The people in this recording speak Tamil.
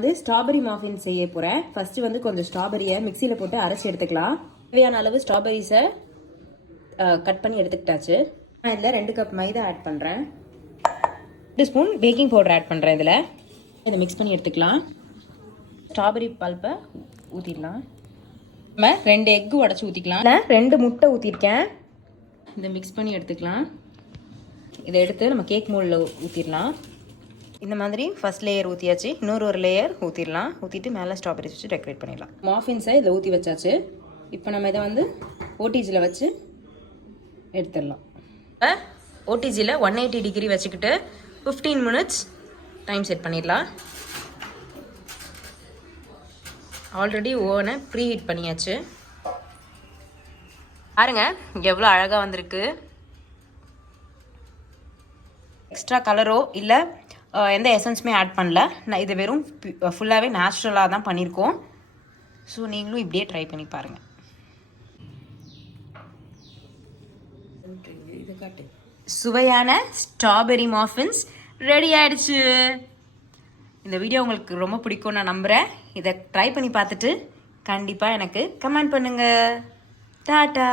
வந்து ஸ்ட்ராபெரி மாஃபின் செய்ய போகிறேன். ஃபஸ்ட்டு வந்து கொஞ்சம் ஸ்ட்ராபெரியை மிக்சியில் போட்டு அரைச்சி எடுத்துக்கலாம். தேவையான அளவு ஸ்ட்ராபெரிஸை கட் பண்ணி எடுத்துக்கிட்டாச்சு. நான் இதில் 2 கப் மைதா ஆட் பண்ணுறேன். 2 ஸ்பூன் பேக்கிங் பவுடர் ஆட் பண்ணுறேன். இதை மிக்ஸ் பண்ணி எடுத்துக்கலாம். ஸ்ட்ராபெரி பல்ப்பை ஊற்றிடலாம். நம்ம 2 எக்கு உடச்சி ஊற்றிக்கலாம். நான் 2 முட்டை ஊற்றிருக்கேன். இதை மிக்ஸ் பண்ணி எடுத்துக்கலாம். இதை எடுத்து நம்ம கேக் மோல்டில் ஊற்றிடலாம். இந்த மாதிரி ஃபஸ்ட் லேயர் ஊற்றியாச்சு. ஒரு லேயர் ஊற்றிடலாம். ஊற்றிட்டு மேலே ஸ்ட்ராபெரிஸ் வச்சு டெக்கரேட் பண்ணிடலாம். மாஃபின்ஸை இதில் ஊற்றி வச்சாச்சு. இப்போ நம்ம இதை வந்து ஓடிஜியில் வச்சு எடுத்துடலாம். ஓடிஜியில் 180 டிகிரி வச்சுக்கிட்டு 15 மினிட்ஸ் டைம் செட் பண்ணிடலாம். ஆல்ரெடி ஓவனை ப்ரீ ஹீட் பண்ணியாச்சு. பாருங்க எவ்வளோ அழகாக வந்திருக்கு. எக்ஸ்ட்ரா கலரோ இல்லை எந்த எசன்ஸுமே ஆட் பண்ணல. நான் இது வெறும் ஃபுல்லாகவே நேச்சுரலாக தான் பண்ணியிருக்கோம். ஸோ நீங்களும் இப்படியே ட்ரை பண்ணி பாருங்கள். சுவையான ஸ்ட்ராபெரி மாஃபின்ஸ் ரெடி ஆயிடுச்சு. இந்த வீடியோ உங்களுக்கு ரொம்ப பிடிக்கும் நான் நம்புகிறேன். இதை ட்ரை பண்ணி பார்த்துட்டு கண்டிப்பாக எனக்கு கமெண்ட் பண்ணுங்கள். டாட்டா.